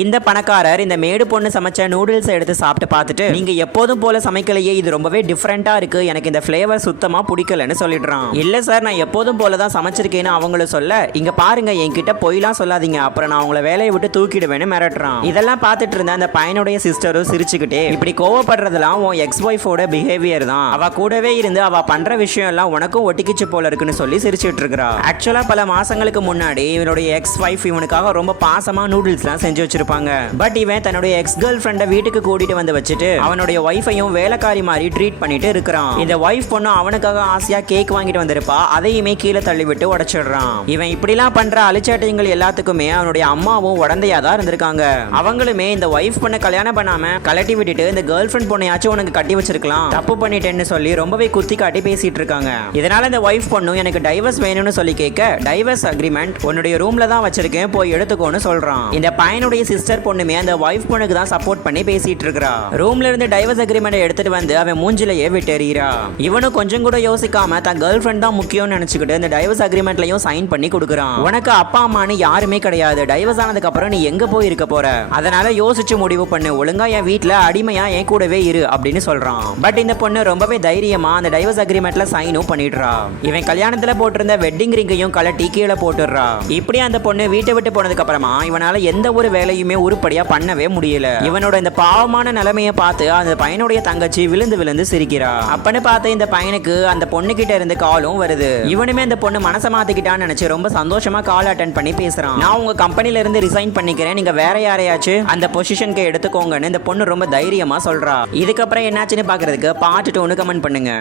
இந்த பணக்காரர் இந்த மேடு பொண்ணு சமைச்ச நூடுல்ஸ் எடுத்து சாப்பிட்டு பார்த்துட்டு, நீங்க எப்போதும் போல சமைக்கலையே, இது ரொம்பவே டிஃப்ரெண்டா இருக்கு, எனக்கு இந்த ஃபிளேவர் சுத்தமா பிடிக்கலன்னு சொல்லிடுறான். இல்ல சார், நான் எப்போதும் போல தான் சமைச்சிருக்கேன்னு அவங்களும் சொல்ல, இங்க பாருங்க என்கிட்ட பொய்லாம் சொல்லாதீங்க, அப்புறம் நான் உங்களை வேலையை விட்டு தூக்கிடுவேன்னு மிரட்டுறான். இதெல்லாம் பார்த்துட்டு இருந்த அந்த பையனுடைய சிஸ்டரும் சிரிச்சுக்கிட்டே, இப்படி கோவப்படுறதுலாம் உன் எக்ஸ் ஒய்ஃபோட பிஹேவியர் தான், அவ கூடவே இருந்து அவ பண்ற விஷயம் எல்லாம் உனக்கும் ஒட்டிக்கிச்சு போல இருக்குன்னு சொல்லி சிரிச்சுட்டு இருக்கா. ஆக்சுவலா பல மாசங்களுக்கு முன்னாடி இவனுடைய எக்ஸ் ஒய்ஃப் இவனுக்காக ரொம்ப பாசமா நூடுல்ஸ்லாம் செஞ்சு வச்சிருப்பாங்க. பட் இவன் தன்னுடைய எக்ஸ் கேர்ள் ஃப்ரெண்ட வீட்டுக்கு கூட்டிட்டு வந்து வச்சுட்டு அவனுடைய ஒய்ஃபையும் வேலைக்காரி மாதிரி ட்ரீட் பண்ணிட்டு இருக்கிறான். இந்த ஒய்ஃப் பொண்ணு அவனுக்காக ஆசையா கேக் வாங்கிட்டு வந்திருப்பா, அதையுமே கீழே தள்ளி விட்டு உடைச்சிடுறான். இவன் இப்படிலாம் பண்ற அழிச்சாட்டியங்கள் எல்லாத்துக்குமே அவனுடைய அம்மாவும் உடந்தையா தான் இருந்திருக்காங்க. அவங்களுமே இந்த ஒய்ஃப் பொண்ணை கல்யாணம் பண்ணாம கலட்டி விட்டுட்டு இந்த கேர்ள் ஃப்ரெண்ட் பொண்ணையாச்சும் உனக்கு கட்டி வச்சிருக்கலாம், தப்பு பண்ணிட்டேன்னு சொல்லி ரொம்பவே குத்தி காட்டி பேசிட்டு இருக்காங்க. இதனால இந்த ஒய்ஃப் பொண்ணு எனக்கு டைவர்ஸ் வேணும்னு சொல்லி கேட்க, டைவர்ஸ் அக்ரிமெண்ட் உன்னுடைய ரூம்ல தான் வச்சிருக்கேன், போய் எடுத்துக்கோன்னு சொல்றான். இந்த பையனுடைய சிஸ்டர் பொண்ணுமே அந்த வைஃப் பொண்ணுக்கு தான் சப்போர்ட் பண்ணி பேசிட்டு இருக்கா. ரூம்ல இருந்து டைவர்ஸ் அக்ரிமெண்ட் எடுத்துட்டு வந்து அவன் மூஞ்சிலேயே விட்டெறிறா. இவனும் கொஞ்சம் கூட யோசிக்காம தன் கேர்ள் ஃப்ரெண்ட் தான் முக்கியம்னு நினைச்சுக்கிட்டு இந்த டைவர்ஸ் அக்ரிமெண்ட்லயும் சைன் பண்ணி கொடுக்குறான். உனக்கு அப்பா அம்மான்னு யாருமே கிடையாது, டைவர்ஸ் ஆனதுக்கு அப்புறம் நீ எங்க போய் இருக்க போற, அதனால யோசிச்சு முடிவு பண்ணு, ஒழுங்கா என் வீட்டுல அடிமையா என் கூடவே இரு அப்படின்னு சொல்றான். பட் இந்த பொண்ணு ரொம்பவே தைரியமா அந்த டைவர்ஸ் அக்ரிமெண்ட்ல சைனும் பண்ணிடுறா. இவன் கல்யாணத்துல போட்டிருந்த வெட்டிங் ரிங்கையும் கலட்டி கீழே போட்டுடுறா. இப்படி அந்த பொண்ணு வீட்டை விட்டு போனதுக்கு அப்புறமா இவனால எந்த ஒரு வேலையுமே உருப்படியா பண்ணவே முடியல. இவனோட இந்த பாவமான நிலைமையை பார்த்து அந்த பையனுடைய தங்கச்சி விழுந்து விழுந்து சிரிக்கிறா. அப்பன்னு பார்த்து இந்த பையனுக்கு அந்த பொண்ணு கிட்ட இருந்து காலும் வருது. இவனுமே அந்த பொண்ணு மனசை மாத்திக்கிட்டான்னு நினைச்சு ரொம்ப சந்தோஷமா கால் அட்டென்ட் பண்ணி பேசுறான். நான் உங்க கம்பெனில இருந்து ரிசைன் பண்ணிக்கிறேன், நீங்க வேற யாரையாச்சும் அந்த பொசிஷனுக்கு எடுத்துக்கோங்கன்னு இந்த பொண்ணு ரொம்ப தைரியமா சொல்றா. இதுக்கப்புறம் என்னாச்சுன்னு பாக்குறதுக்கு பார்ட் 2 கமெண்ட் பண்ணுங்க.